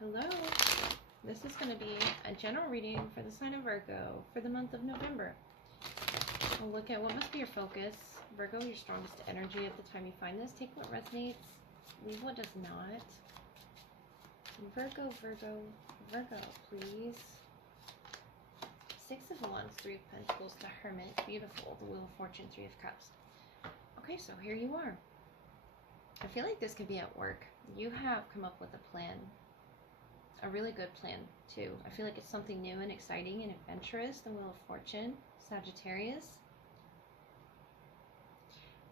Hello. This is going to be a general reading for the sign of Virgo for the month of November. We'll look at what must be your focus. Virgo, your strongest energy at the time you find this. Take what resonates, leave what does not. Virgo, Virgo, Virgo, please. Six of Wands, Three of Pentacles, the Hermit, beautiful, the Wheel of Fortune, Three of Cups. Okay, so here you are. I feel like this could be at work. You have come up with a plan. A really good plan, too. I feel like it's something new and exciting and adventurous. The Wheel of Fortune, Sagittarius.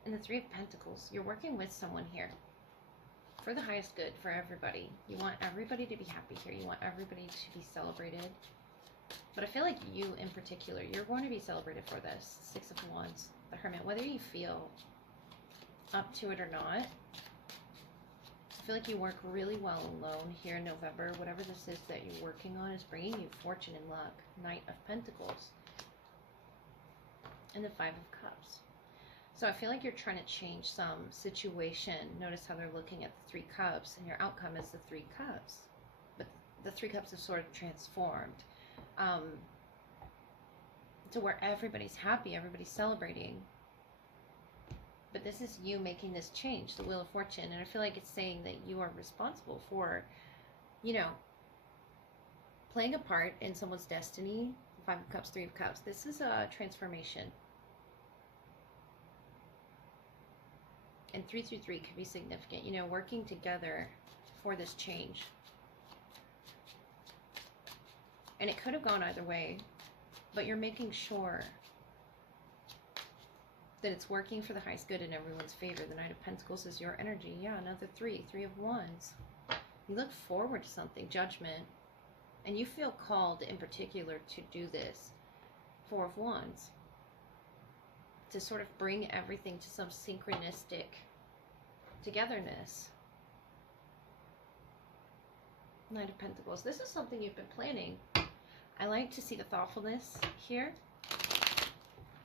And the Three of Pentacles. You're working with someone here for the highest good for everybody. You want everybody to be happy here. You want everybody to be celebrated. But I feel like you in particular, you're going to be celebrated for this. Six of Wands, the Hermit. Whether you feel up to it or not, I feel like you work really well alone here in November. Whatever this is that you're working on is bringing you fortune and luck. Knight of Pentacles. And the Five of Cups. So I feel like you're trying to change some situation. Notice how they're looking at the Three Cups, and your outcome is the Three Cups. But the Three Cups have sort of transformed to where everybody's happy, everybody's celebrating. But this is you making this change, the Wheel of Fortune. And I feel like it's saying that you are responsible for, you know, playing a part in someone's destiny. Five of Cups, Three of Cups. This is a transformation. And 333 could be significant. You know, working together for this change. And it could have gone either way. But you're making sure that it's working for the highest good in everyone's favor. The Knight of Pentacles is your energy. Yeah, another Three of Wands. You look forward to something, judgment. And you feel called in particular to do this. Four of Wands. To sort of bring everything to some synchronistic togetherness. Knight of Pentacles. This is something you've been planning. I like to see the thoughtfulness here.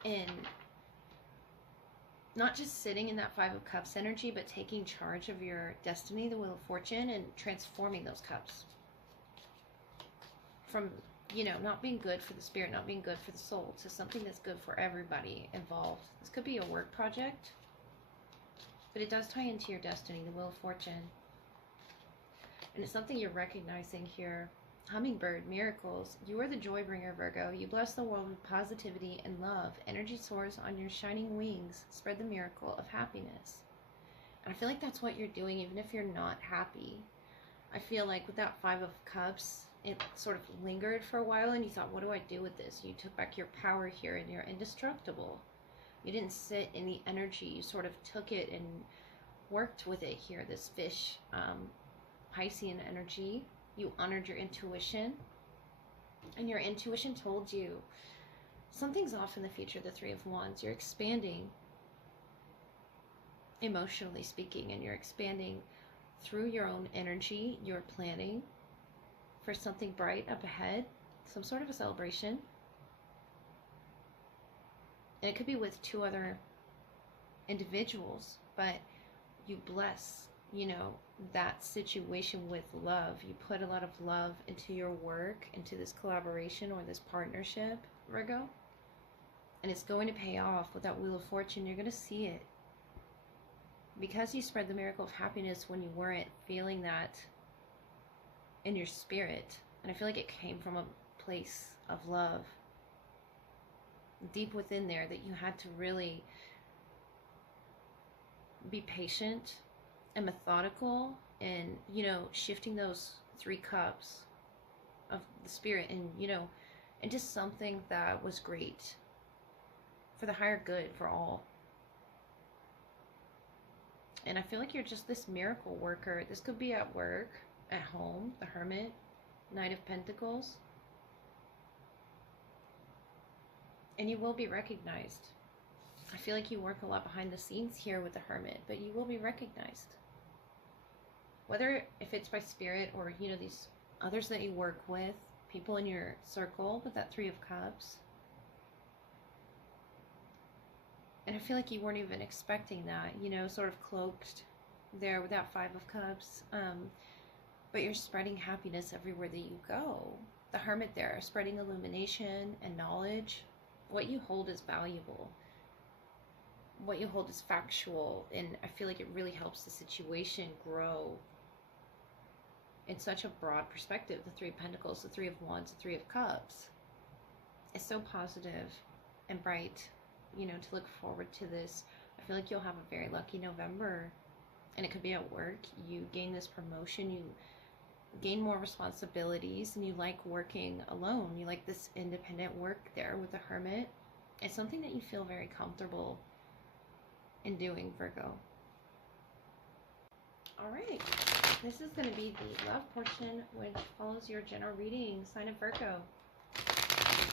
And not just sitting in that Five of Cups energy, but taking charge of your destiny, the Wheel of Fortune, and transforming those cups. From, you know, not being good for the spirit, not being good for the soul, to something that's good for everybody involved. This could be a work project, but it does tie into your destiny, the Wheel of Fortune. And it's something you're recognizing here. Hummingbird, miracles. You are the joy bringer, Virgo. You bless the world with positivity and love. Energy soars on your shining wings. Spread the miracle of happiness. And I feel like that's what you're doing, even if you're not happy. I feel like with that Five of Cups, it sort of lingered for a while, and you thought, what do I do with this? You took back your power here, and you're indestructible. You didn't sit in the energy. You sort of took it and worked with it here, this fish, Piscean energy. You honored your intuition, and your intuition told you something's off in the future, the Three of Wands. You're expanding, emotionally speaking, and you're expanding through your own energy. You're planning for something bright up ahead, some sort of a celebration. And it could be with two other individuals, but you bless, you know, that situation with love. You put a lot of love into your work, into this collaboration or this partnership, Virgo. And it's going to pay off with that Wheel of Fortune. You're going to see it. Because you spread the miracle of happiness when you weren't feeling that in your spirit. And I feel like it came from a place of love deep within there, that you had to really be patient and methodical, and, you know, shifting those Three Cups of the spirit, and, you know, into something that was great for the higher good for all. And I feel like you're just this miracle worker. This could be at work, at home, the Hermit, Knight of Pentacles. And you will be recognized. I feel like you work a lot behind the scenes here with the Hermit, but you will be recognized. Whether if it's by spirit or, you know, these others that you work with, people in your circle with that Three of Cups. And I feel like you weren't even expecting that, you know, sort of cloaked there with that Five of Cups. but you're spreading happiness everywhere that you go. The Hermit there, spreading illumination and knowledge. What you hold is valuable. What you hold is factual, and I feel like it really helps the situation grow in such a broad perspective. The Three of Pentacles, the Three of Wands, the Three of Cups. It's so positive and bright, you know, to look forward to this. I feel like you'll have a very lucky November, and it could be at work. You gain this promotion, you gain more responsibilities, and you like working alone. You like this independent work there with the Hermit. It's something that you feel very comfortable in doing, Virgo. All right, this is going to be the love portion, which follows your general reading, sign of Virgo.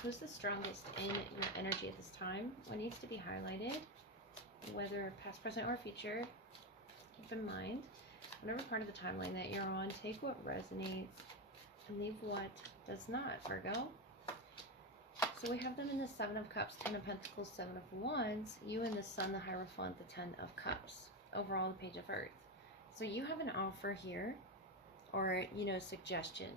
Who's the strongest in your energy at this time? What needs to be highlighted? Whether past, present, or future. Keep in mind, whatever part of the timeline that you're on, take what resonates and leave what does not, Virgo. So we have them in the Seven of Cups, Ten of Pentacles, Seven of Wands. You and the Sun, the Hierophant, the Ten of Cups. Overall, the Page of Earth. So you have an offer here, or, you know, suggestion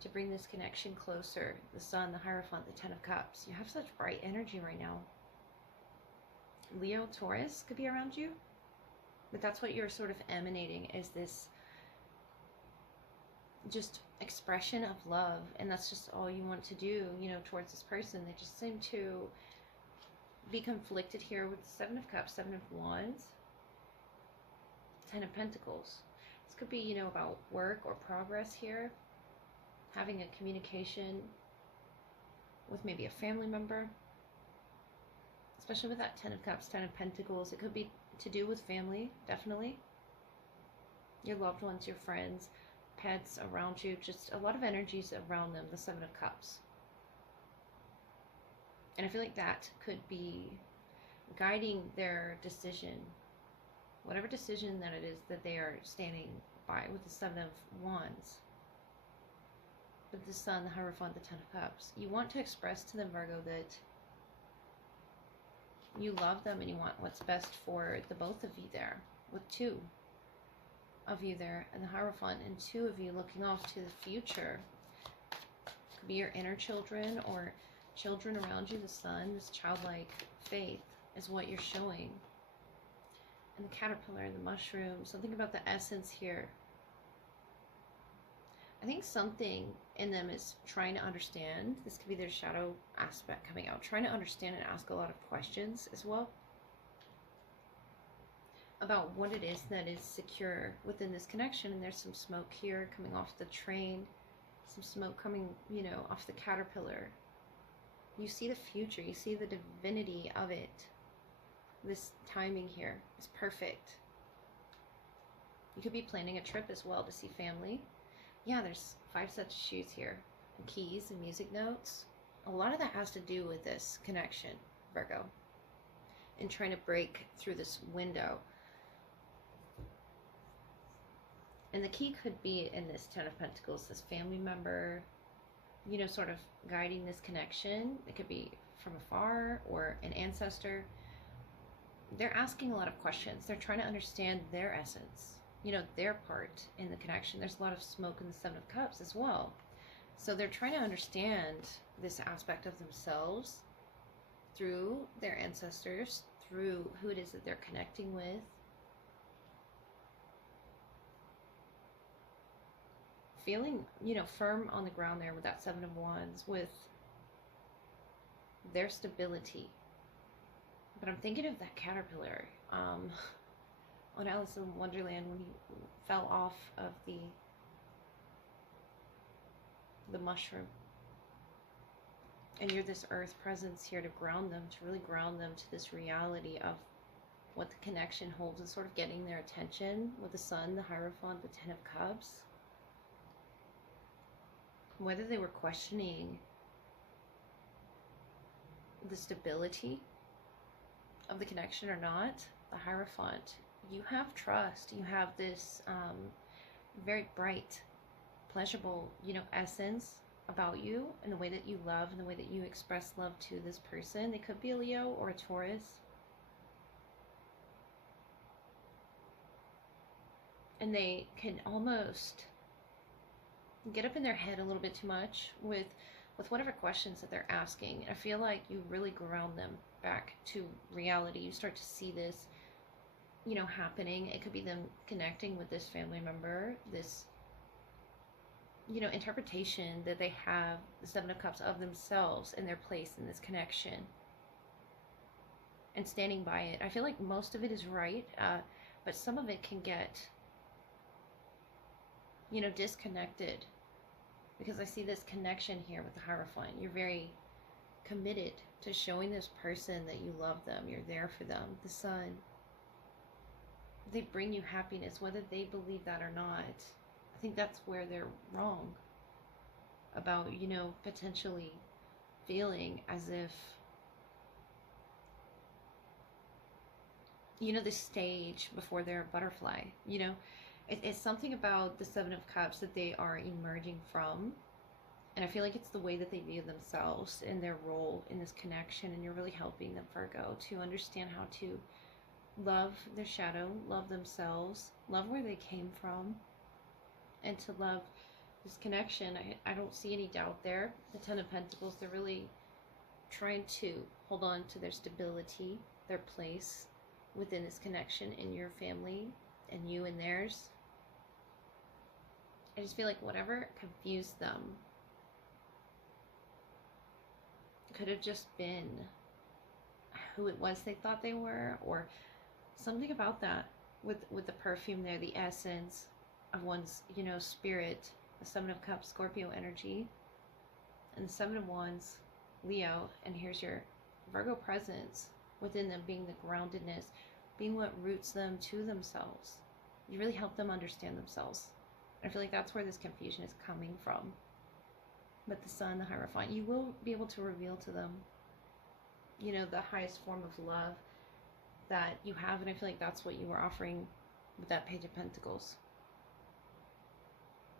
to bring this connection closer. The Sun, the Hierophant, the Ten of Cups. You have such bright energy right now. Leo, Taurus could be around you, but that's what you're sort of emanating, is this just expression of love, and that's just all you want to do, you know, towards this person. They just seem to be conflicted here with the Seven of Cups, Seven of Wands, Ten of Pentacles. This could be, you know, about work or progress here, having a communication with maybe a family member, especially with that Ten of Cups, Ten of Pentacles. It could be to do with family, definitely. Your loved ones, your friends, pets around you, just a lot of energies around them, the Seven of Cups. And I feel like that could be guiding their decision, whatever decision that it is that they are standing by, with the Seven of Wands. With the Sun, the Hierophant, the Ten of Cups. You want to express to them, Virgo, that you love them and you want what's best for the both of you there, with two of you there, and the Hierophant, and two of you looking off to the future. Could be your inner children or children around you. The Sun, this childlike faith is what you're showing. And the caterpillar, the mushroom, something about the essence here. I think something in them is trying to understand. This could be their shadow aspect coming out, trying to understand and ask a lot of questions as well about what it is that is secure within this connection. And there's some smoke here coming off the train, some smoke coming, you know, off the caterpillar. You see the future, you see the divinity of it. This timing here is perfect. You could be planning a trip as well to see family. Yeah, there's 5 sets of shoes here, and keys and music notes. A lot of that has to do with this connection, Virgo, and trying to break through this window. And the key could be in this Ten of Pentacles, this family member, you know, sort of guiding this connection. It could be from afar or an ancestor. They're asking a lot of questions. They're trying to understand their essence, you know, their part in the connection. There's a lot of smoke in the Seven of Cups as well. So they're trying to understand this aspect of themselves through their ancestors, through who it is that they're connecting with. Feeling, you know, firm on the ground there with that Seven of Wands, with their stability. But I'm thinking of that caterpillar on Alice in Wonderland, when he fell off of the mushroom. And you're this earth presence here to ground them, to really ground them to this reality of what the connection holds, and sort of getting their attention with the Sun, the Hierophant, the Ten of Cups. Whether they were questioning the stability of the connection or not, the Hierophant, you have trust. You have this very bright, pleasurable, you know, essence about you, and the way that you love and the way that you express love to this person. They could be a Leo or a Taurus. And they can almost get up in their head a little bit too much with whatever questions that they're asking. I feel like you really ground them back to reality. You start to see this, you know, happening. It could be them connecting with this family member, this, you know, interpretation that they have, the Seven of Cups, of themselves and their place in this connection, and standing by it. I feel like most of it is right, but some of it can get, you know, disconnected, because I see this connection here with the Hierophant. You're very committed to showing this person that you love them, you're there for them. The Sun, they bring you happiness, whether they believe that or not. I think that's where they're wrong about, you know, potentially feeling as if, you know, the stage before they're a butterfly, you know. It's something about the Seven of Cups that they are emerging from. And I feel like it's the way that they view themselves and their role in this connection. And you're really helping them, Virgo, to understand how to love their shadow, love themselves, love where they came from, and to love this connection. I don't see any doubt there. The Ten of Pentacles, they're really trying to hold on to their stability, their place within this connection in your family and you and theirs. I just feel like whatever confused them could have just been who it was they thought they were, or something about that with the perfume there, the essence of one's, you know, spirit. The Seven of Cups, Scorpio energy, and the Seven of Wands, Leo. And here's your Virgo presence within them, being the groundedness, being what roots them to themselves. You really help them understand themselves. I feel like that's where this confusion is coming from. But the Sun, the Hierophant, you will be able to reveal to them, you know, the highest form of love that you have. And I feel like that's what you were offering with that Page of Pentacles.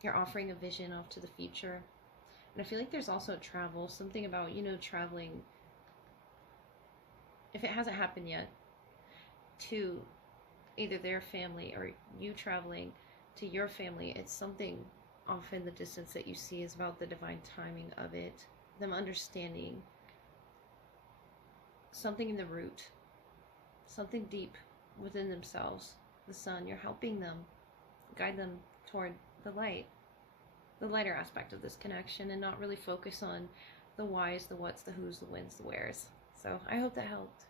You're offering a vision off to the future. And I feel like there's also travel, something about, you know, traveling, if it hasn't happened yet, to either their family or you traveling to your family. It's something off in the distance that you see is about the divine timing of it, them understanding something in the root, something deep within themselves. The Sun, you're helping them, guide them toward the light, the lighter aspect of this connection, and not really focus on the whys, the whats, the whos, the whens, the wheres. So I hope that helped.